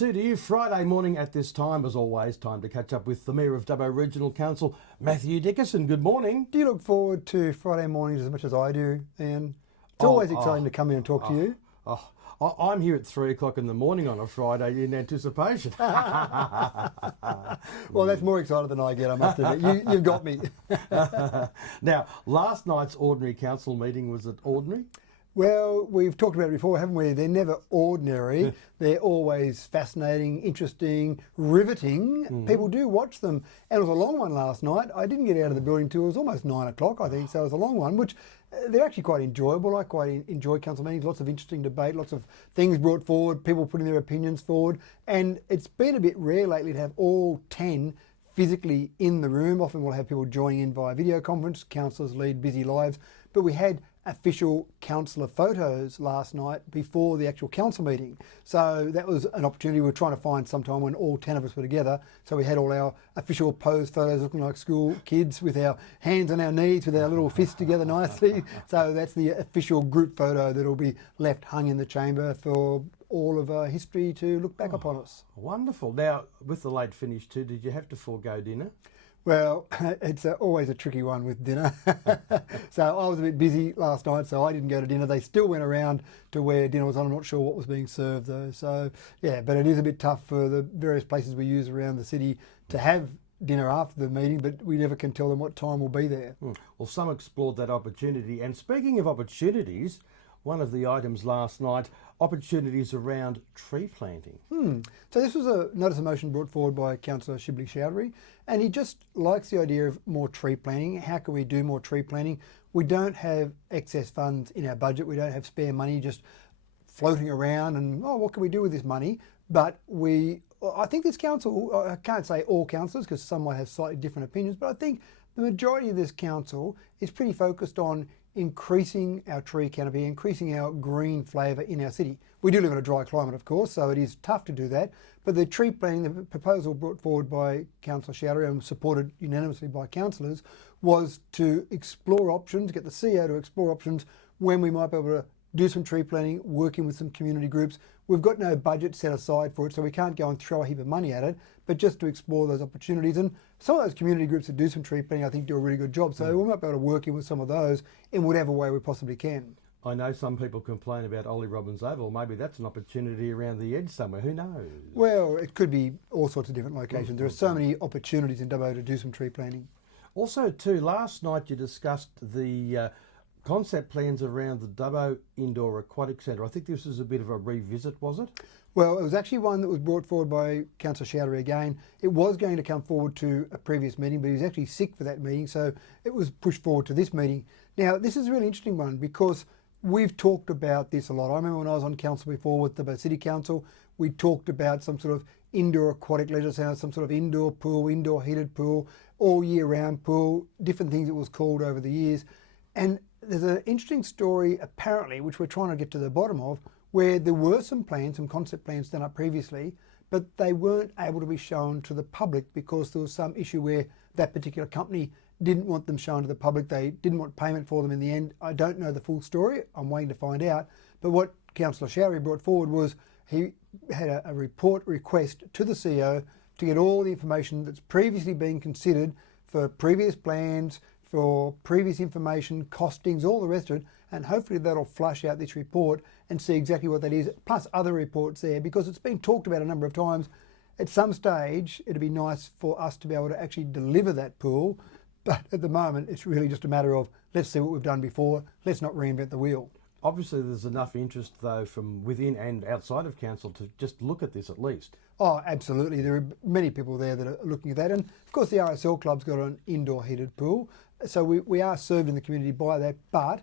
2 to you. Friday morning at this time, as always, time to catch up with the Mayor of Dubbo Regional Council, Matthew Dickerson. Good morning. Do you look forward to Friday mornings as much as I do, Ian? It's always exciting to come in and talk to you. I'm here at 3 o'clock in the morning on a Friday in anticipation. Well, that's more excited than I get, I must admit. You've got me. Now, last night's ordinary council meeting, was it ordinary? Well, we've talked about it before, haven't we? They're never ordinary. They're always fascinating, interesting, riveting. People do watch them. And it was a long one last night. I didn't get out of the building till it was almost 9 o'clock, I think. So it was a long one, which they're actually quite enjoyable. I quite enjoy council meetings. Lots of interesting debate, lots of things brought forward, people putting their opinions forward. And it's been a bit rare lately to have all 10 physically in the room. Often we'll have people joining in via video conference. Councillors lead busy lives. But we had official councillor photos last night before the actual council meeting. So that was an opportunity we were trying to find sometime when all 10 of us were together. So we had all our official pose photos looking like school kids with our hands on our knees with our little fists together nicely. So that's the official group photo that will be left hung in the chamber for all of history to look back upon us. Wonderful. Now, with the late finish too, did you have to forego dinner? Well, it's always a tricky one with dinner. So I was a bit busy last night, so I didn't go to dinner. They still went around to where dinner was on. I'm not sure what was being served though. So yeah, but it is a bit tough for the various places we use around the city to have dinner after the meeting, but we never can tell them what time we'll be there. Well, some explored that opportunity. And speaking of opportunities, one of the items last night, opportunities around tree planting. So this was a notice of motion brought forward by Councillor Shibley Chowdhury, and he just likes the idea of more tree planting. How can we do more tree planting? We don't have excess funds in our budget. We don't have spare money just floating around and, oh, what can we do with this money? But I think this council, I can't say all councillors because some might have slightly different opinions, but I think the majority of this council is pretty focused on increasing our tree canopy, increasing our green flavour in our city. We do live in a dry climate, of course, so it is tough to do that. But the tree planting, the proposal brought forward by Councillor Chowdhury and supported unanimously by councillors, was to explore options, get the CEO to explore options when we might be able to do some tree planting, working with some community groups. We've got no budget set aside for it, so we can't go and throw a heap of money at it, but just to explore those opportunities. And some of those community groups that do some tree planting, I think, do a really good job. So we might be able to work in with some of those in whatever way we possibly can. I know some people complain about Ollie Robbins Oval. Maybe that's an opportunity around the edge somewhere. Who knows? Well, it could be all sorts of different locations. There are so many opportunities in Dubbo to do some tree planting. Also, too, last night you discussed the concept plans around the Dubbo Indoor Aquatic Centre. I think this was a bit of a revisit, was it? Well, it was actually one that was brought forward by Councillor Chowdhury again. It was going to come forward to a previous meeting, but he was actually sick for that meeting, so it was pushed forward to this meeting. Now, this is a really interesting one because we've talked about this a lot. I remember when I was on council before with the City Council, we talked about some sort of indoor aquatic leisure centre, some sort of indoor pool, indoor heated pool, all year round pool, different things it was called over the years. And there's an interesting story apparently, which we're trying to get to the bottom of, where there were some plans, some concept plans done up previously, but they weren't able to be shown to the public because there was some issue where that particular company didn't want them shown to the public. They didn't want payment for them in the end. I don't know the full story. I'm waiting to find out. But what Councillor Chowdhury brought forward was he had a report request to the CEO to get all the information that's previously been considered for previous plans, for previous information, costings, all the rest of it, and hopefully that'll flush out this report and see exactly what that is, plus other reports there, because it's been talked about a number of times. At some stage, it'd be nice for us to be able to actually deliver that pool, but at the moment, it's really just a matter of, let's see what we've done before, let's not reinvent the wheel. Obviously, there's enough interest, though, from within and outside of council to just look at this at least. Oh, absolutely. There are many people there that are looking at that. And of course, the RSL Club's got an indoor heated pool. So we are served in the community by that, but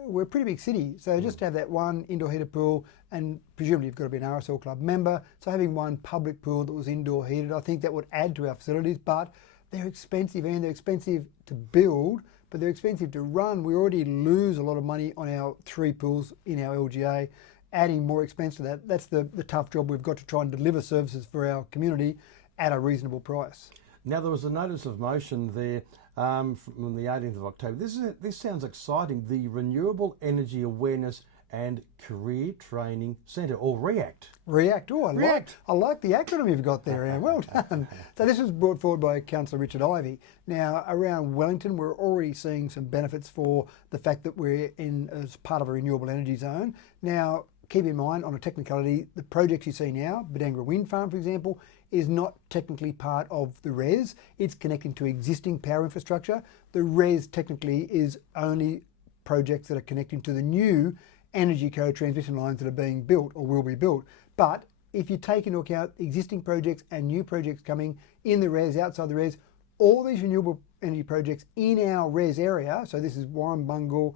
we're a pretty big city. So just to have that one indoor heated pool, and presumably you've got to be an RSL Club member. So having one public pool that was indoor heated, I think that would add to our facilities, but they're expensive, and they're expensive to build, but they're expensive to run. We already lose a lot of money on our 3 pools in our LGA. Adding more expense to that, that's the tough job we've got to try and deliver services for our community at a reasonable price. Now, there was a notice of motion there from the 18th of October. This sounds exciting. The Renewable Energy Awareness and Career Training Centre, or REACT. React. Oh, React. I like the acronym you've got there, Iain. Well done. So this was brought forward by Councillor Richard Ivey. Now, around Wellington, we're already seeing some benefits for the fact that we're in as part of a renewable energy zone. Now, keep in mind, on a technicality, the projects you see now, Badangra Wind Farm, for example, is not technically part of the RES. It's connecting to existing power infrastructure. The RES technically is only projects that are connecting to the new energy code transmission lines that are being built or will be built. But if you take into account existing projects and new projects coming in the RES, outside the RES, all these renewable energy projects in our RES area, so this is Warrumbungle,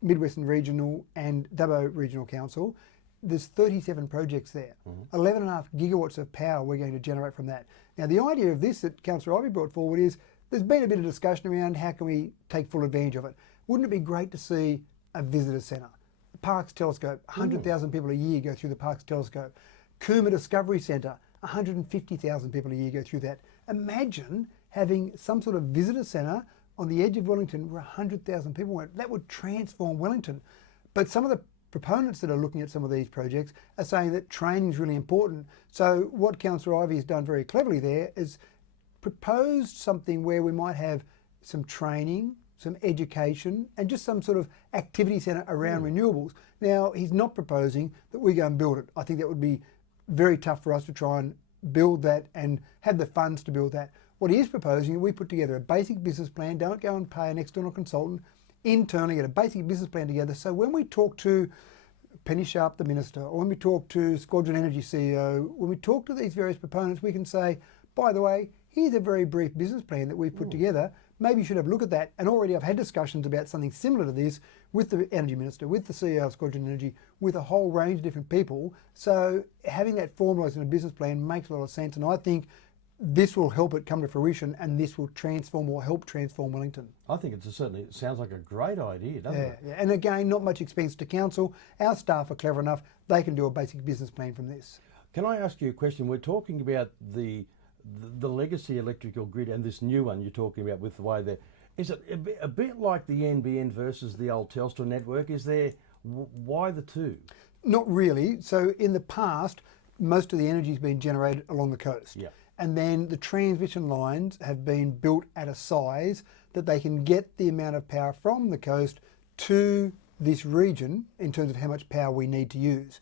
Midwestern Regional and Dubbo Regional Council, there's 37 projects there. 11.5 gigawatts of power we're going to generate from that. Now, the idea of this that Councillor Ivey brought forward is there's been a bit of discussion around how can we take full advantage of it. Wouldn't it be great to see a visitor centre? The Parkes Telescope, 100,000 people a year go through the Parkes Telescope. Cooma Discovery Centre, 150,000 people a year go through that. Imagine having some sort of visitor centre on the edge of Wellington where 100,000 people went. That would transform Wellington. But some of the proponents that are looking at some of these projects are saying that training is really important. So what Councillor Ivey has done very cleverly there is proposed something where we might have some training, some education, and just some sort of activity centre around renewables. Now, he's not proposing that we go and build it. I think that would be very tough for us to try and build that and have the funds to build that. What he is proposing, we put together a basic business plan, don't go and pay an external consultant, internally get a basic business plan together. So when we talk to Penny Sharp, the Minister, or when we talk to Squadron Energy CEO, when we talk to these various proponents, we can say, by the way, here's a very brief business plan that we've put together. Maybe you should have a look at that. And already I've had discussions about something similar to this with the Energy Minister, with the CEO of Squadron Energy, with a whole range of different people. So having that formalised in a business plan makes a lot of sense. And I think this will help it come to fruition, and this will transform or help transform Wellington. I think it sounds like a great idea, doesn't it? Yeah. And again, not much expense to council. Our staff are clever enough, they can do a basic business plan from this. Can I ask you a question? We're talking about the legacy electrical grid and this new one you're talking about with the way that... Is it a bit like the NBN versus the old Telstra network? Is there... Why the two? Not really. So in the past, most of the energy's been generated along the coast. Yeah. And then the transmission lines have been built at a size that they can get the amount of power from the coast to this region in terms of how much power we need to use.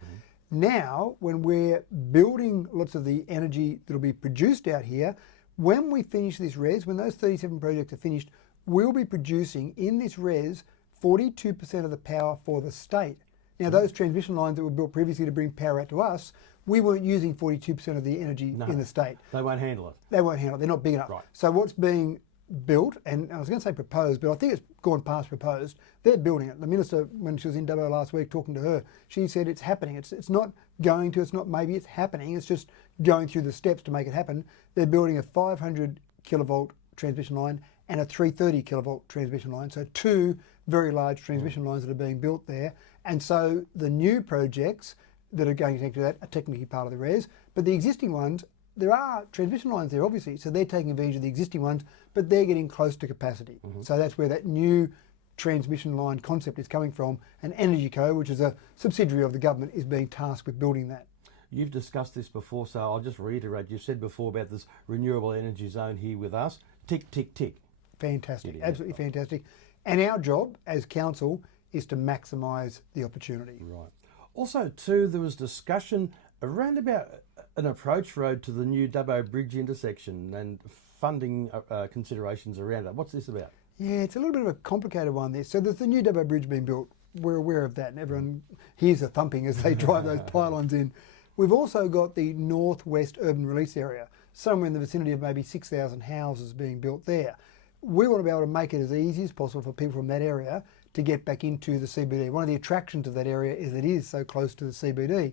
Now, when we're building lots of the energy that'll be produced out here, when we finish this RES, when those 37 projects are finished, we'll be producing in this RES 42% of the power for the state. Now, those transmission lines that were built previously to bring power out to us, we weren't using 42% of the energy in the state. They won't handle it. They won't handle it. They're not big enough. Right. So what's being built, and I was going to say proposed, but I think it's gone past proposed, they're building it. The Minister, when she was in Dubbo last week talking to her, she said it's happening. It's not going to, it's not maybe, it's happening. It's just going through the steps to make it happen. They're building a 500 kilovolt transmission line and a 330 kilovolt transmission line. So two very large transmission lines that are being built there. And so the new projects that are going to connect to that are technically part of the RES, but the existing ones, there are transmission lines there obviously, so they're taking advantage of the existing ones, but they're getting close to capacity. So that's where that new transmission line concept is coming from, and Energy Co, which is a subsidiary of the government, is being tasked with building that. You've discussed this before, so I'll just reiterate. You said before about this renewable energy zone here with us. Tick, tick, tick. Fantastic, absolutely fantastic. And our job as council is to maximise the opportunity. Right. Also, too, there was discussion around about an approach road to the new Dubbo Bridge intersection and funding considerations around that. What's this about? Yeah, it's a little bit of a complicated one there. So there's the new Dubbo Bridge being built. We're aware of that, and everyone hears the thumping as they drive those pylons in. We've also got the northwest urban release area, somewhere in the vicinity of maybe 6,000 houses being built there. We want to be able to make it as easy as possible for people from that area to get back into the CBD. One of the attractions of that area is it is so close to the CBD.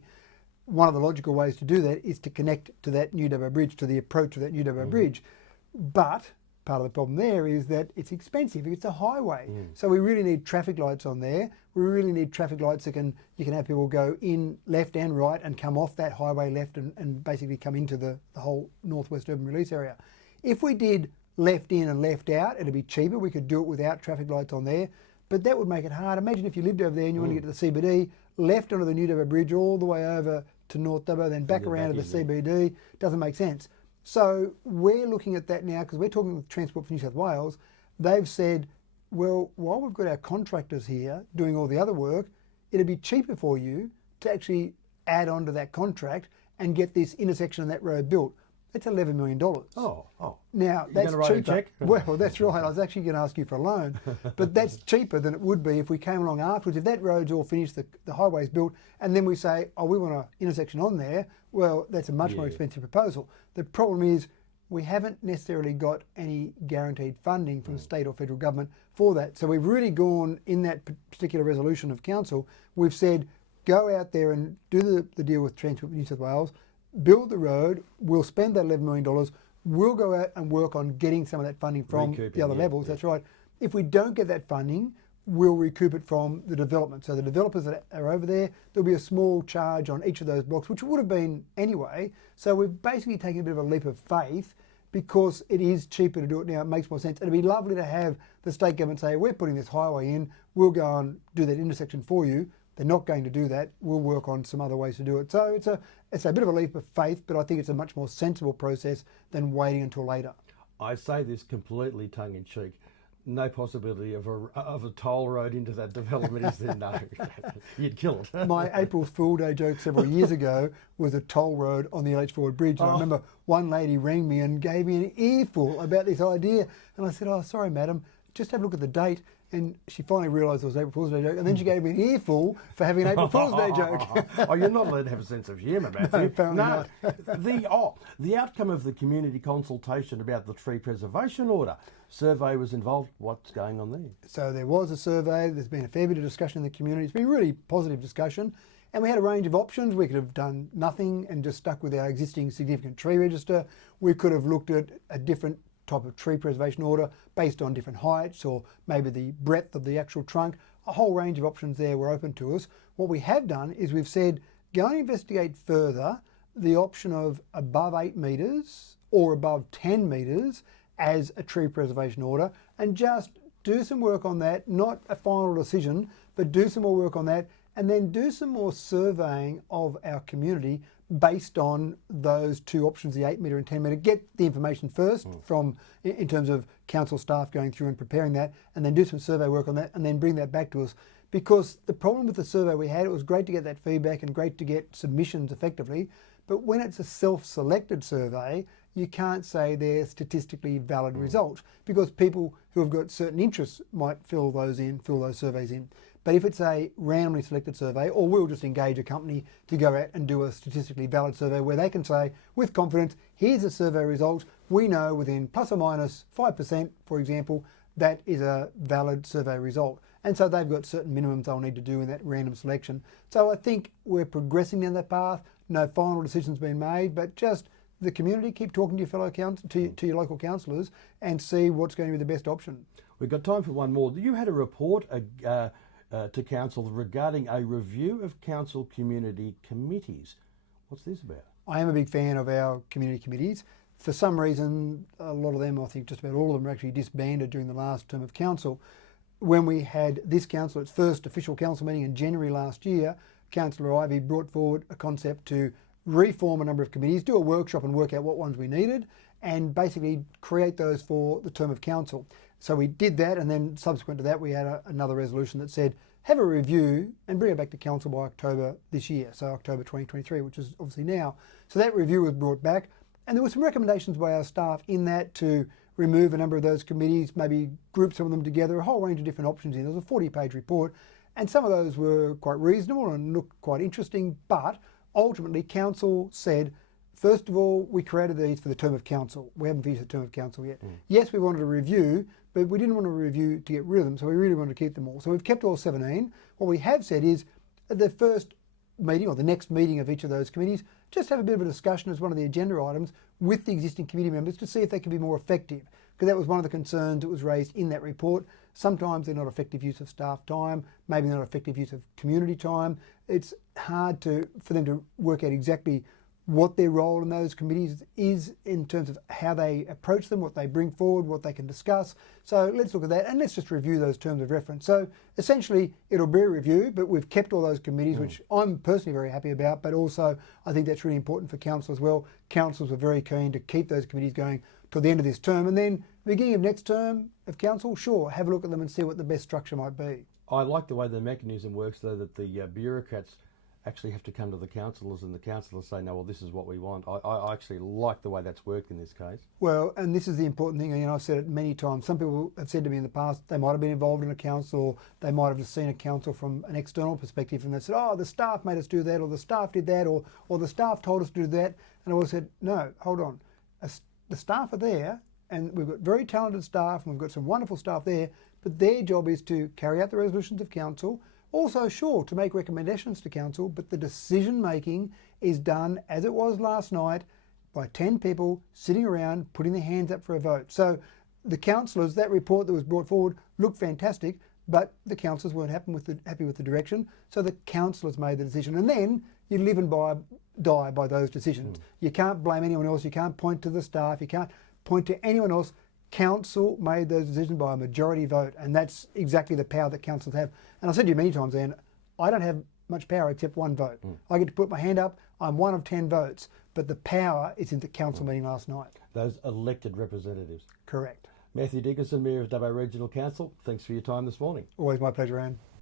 One of the logical ways to do that is to connect to that new Dubbo Bridge, to the approach of that new Dubbo Bridge. But part of the problem there is that it's expensive. It's a highway. So we really need traffic lights on there. We really need traffic lights that you can have people go in left and right and come off that highway left and basically come into the whole northwest urban release area. If we did left in and left out, it'd be cheaper. We could do it without traffic lights on there. But that would make it hard. Imagine if you lived over there and you want to get to the CBD, left onto the New Dubbo Bridge all the way over to North Dubbo, then back Yeah, around back to the in, CBD. Doesn't make sense. So we're looking at that now because we're talking with Transport for New South Wales. They've said, well, while we've got our contractors here doing all the other work, it'd be cheaper for you to actually add on to that contract and get this intersection and that road built. It's $11 million. Oh. Now, You that's gonna write a cheaper. check? Well, that's right. I was actually going to ask you for a loan. But that's cheaper than it would be if we came along afterwards. If that road's all finished, the highway's built, and then we say, oh, we want an intersection on there, well, that's a much more expensive proposal. The problem is we haven't necessarily got any guaranteed funding from state or federal government for that. So we've really gone, in that particular resolution of council, we've said, go out there and do the deal with Transport for New South Wales, build the road, we'll spend that $11 million, we'll go out and work on getting some of that funding from the other levels, that's right. If we don't get that funding, we'll recoup it from the development. So the developers that are over there, there'll be a small charge on each of those blocks, which would have been anyway. So we've basically taken a bit of a leap of faith because it is cheaper to do it now, it makes more sense. It'd be lovely to have the state government say, we're putting this highway in, we'll go and do that intersection for you. They're not going to do that. We'll work on some other ways to do it. So it's a bit of a leap of faith, but I think it's a much more sensible process than waiting until later. I say this completely tongue-in-cheek. No possibility of a toll road into that development, is there? No. You'd kill it. My April Fool Day joke several years ago was a toll road on the LH Forward Bridge. And I remember one lady rang me and gave me an earful about this idea. And I said, oh, sorry, madam, just have a look at the date. And she finally realised it was an April Fool's Day joke, and then she gave me an earful for having an April Fool's Day joke. Oh, you're not allowed to have a sense of humour, Matthew. No, apparently not. The outcome of the community consultation about the tree preservation order survey was involved. What's going on there? So there was a survey. There's been a fair bit of discussion in the community. It's been really positive discussion, and we had a range of options. We could have done nothing and just stuck with our existing significant tree register. We could have looked at a different type of tree preservation order based on different heights or maybe the breadth of the actual trunk. A whole range of options there were open to us. What we have done is we've said, go and investigate further the option of above 8 metres or above 10 metres as a tree preservation order, and just do some work on that, not a final decision, but do some more work on that, and then do some more surveying of our community based on those two options, the 8 metre and 10 metre. Get the information first from, in terms of council staff going through and preparing that, and then do some survey work on that, and then bring that back to us. Because the problem with the survey we had, it was great to get that feedback and great to get submissions effectively, but when it's a self-selected survey, you can't say they're statistically valid results, because people who have got certain interests might fill those surveys in. But if it's a randomly selected survey, or we'll just engage a company to go out and do a statistically valid survey where they can say with confidence, here's a survey result, we know within plus or minus 5%, for example, that is a valid survey result. And so they've got certain minimums they'll need to do in that random selection. So I think we're progressing down that path. No final decision's been made, but just the community, keep talking to your fellow to your local councillors and see what's going to be the best option. We've got time for one more. You had a report to council regarding a review of council community committees. What's this about? I am a big fan of our community committees. For some reason, a lot of them, I think just about all of them, are actually disbanded during the last term of council. When we had this council, its first official council meeting in January last year, Councillor Ivey brought forward a concept to reform a number of committees, do a workshop and work out what ones we needed, and basically create those for the term of council. So we did that, and then subsequent to that we had another resolution that said have a review and bring it back to council by October this year, so October 2023, which is obviously now. So that review was brought back, and there were some recommendations by our staff in that to remove a number of those committees, maybe group some of them together, a whole range of different options in. There was a 40-page report, and some of those were quite reasonable and looked quite interesting, but ultimately council said, first of all, we created these for the term of council. We haven't finished the term of council yet. Yes, we wanted a review, but we didn't want a review to get rid of them, so we really wanted to keep them all. So we've kept all 17. What we have said is the first meeting or the next meeting of each of those committees, just have a bit of a discussion as one of the agenda items with the existing committee members to see if they can be more effective, because that was one of the concerns that was raised in that report. Sometimes they're not effective use of staff time, maybe they're not effective use of community time. It's hard for them to work out exactly what their role in those committees is in terms of how they approach them, what they bring forward, what they can discuss. So let's look at that and let's just review those terms of reference. So essentially it'll be a review, but we've kept all those committees, which I'm personally very happy about, but also I think that's really important for council as well. Councils are very keen to keep those committees going till the end of this term, and then beginning of next term of council, sure, have a look at them and see what the best structure might be. I like the way the mechanism works, though, that the bureaucrats actually have to come to the councillors and the councillors say, no, well, this is what we want. I actually like the way that's worked in this case. Well, and this is the important thing, and I've said it many times. Some people have said to me in the past they might have been involved in a council, or they might have just seen a council from an external perspective, and they said, oh, the staff made us do that, or the staff did that, or the staff told us to do that. And I always said, no, hold on. The staff are there, and we've got very talented staff, and we've got some wonderful staff there, but their job is to carry out the resolutions of council. Also, sure, to make recommendations to council, but the decision making is done as it was last night by 10 people sitting around putting their hands up for a vote. So the councillors, that report that was brought forward looked fantastic, but the councillors weren't happy with the direction, so the councillors made the decision. And then you live and die by those decisions. You can't blame anyone else, you can't point to the staff, you can't point to anyone else. Council made those decisions by a majority vote, and that's exactly the power that councils have. And I've said to you many times, Ian, I don't have much power except one vote. I get to put my hand up, I'm one of 10 votes, but the power is in the council meeting last night. Those elected representatives. Correct. Matthew Dickinson, Mayor of Dubbo Regional Council, thanks for your time this morning. Always my pleasure, Anne.